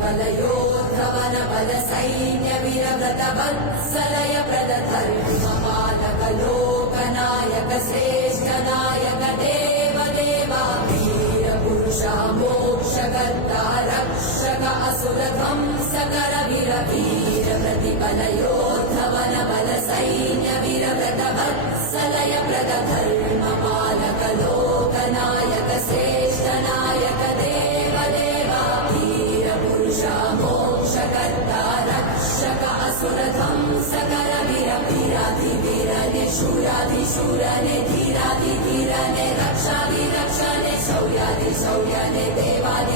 प्रतिफलयोद्धवन बल सैन्य वीरव्रत वत्सलय प्रदधर्मपालक लोकनायक श्रेष्ठ नायक देव देवा वीर पुरुषा मोक्षकर्ता रक्षक असुर ध्वंसकर वीर वीर प्रतिफलयोद्धवन बल सैन्य वीरव्रत वत्सलय प्रदधर्मपालक लोकनायक श्रेष्ठ नायक देव देवा वीर पुरुषा मोक्षकर्ता रक्षक असुर ध्वंसकर वीर वीराधि वीरने शूराधि शूरने धीराधि धीरने रक्षाधि रक्षणे शौर्याधि शौर्यने देवाधि